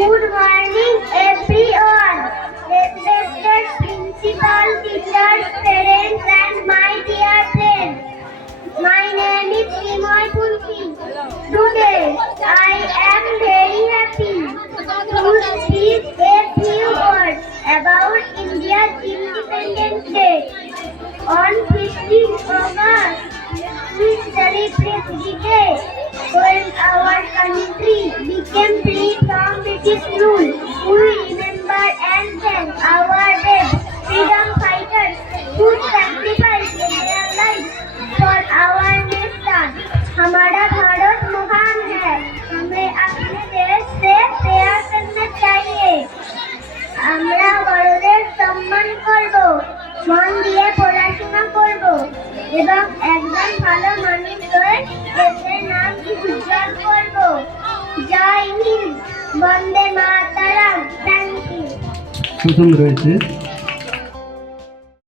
Good morning, everyone. Respected principal, teachers, parents, and my dear friends. My name is Nimoy Tulsi. Today, I am very happy to speak a few words about India's Independence Day. On 15th August, we celebrate the day when our country became free from British rule. We remember and thank our brave freedom fighters who sacrificed their lives for our nation. हमारा भारत महान है, हमें अपने देश से प्यार करना चाहिए। আমরা বড়দের সম্মান করব, মন দিয়ে পড়াশোনা করব এবং একজন ভালো মানুষ হয়ে দেশের নাম উজ্জ্বল করব। জয় হিন্দ, বন্দে মাতরম। Thank you. প্রথম রয়েছে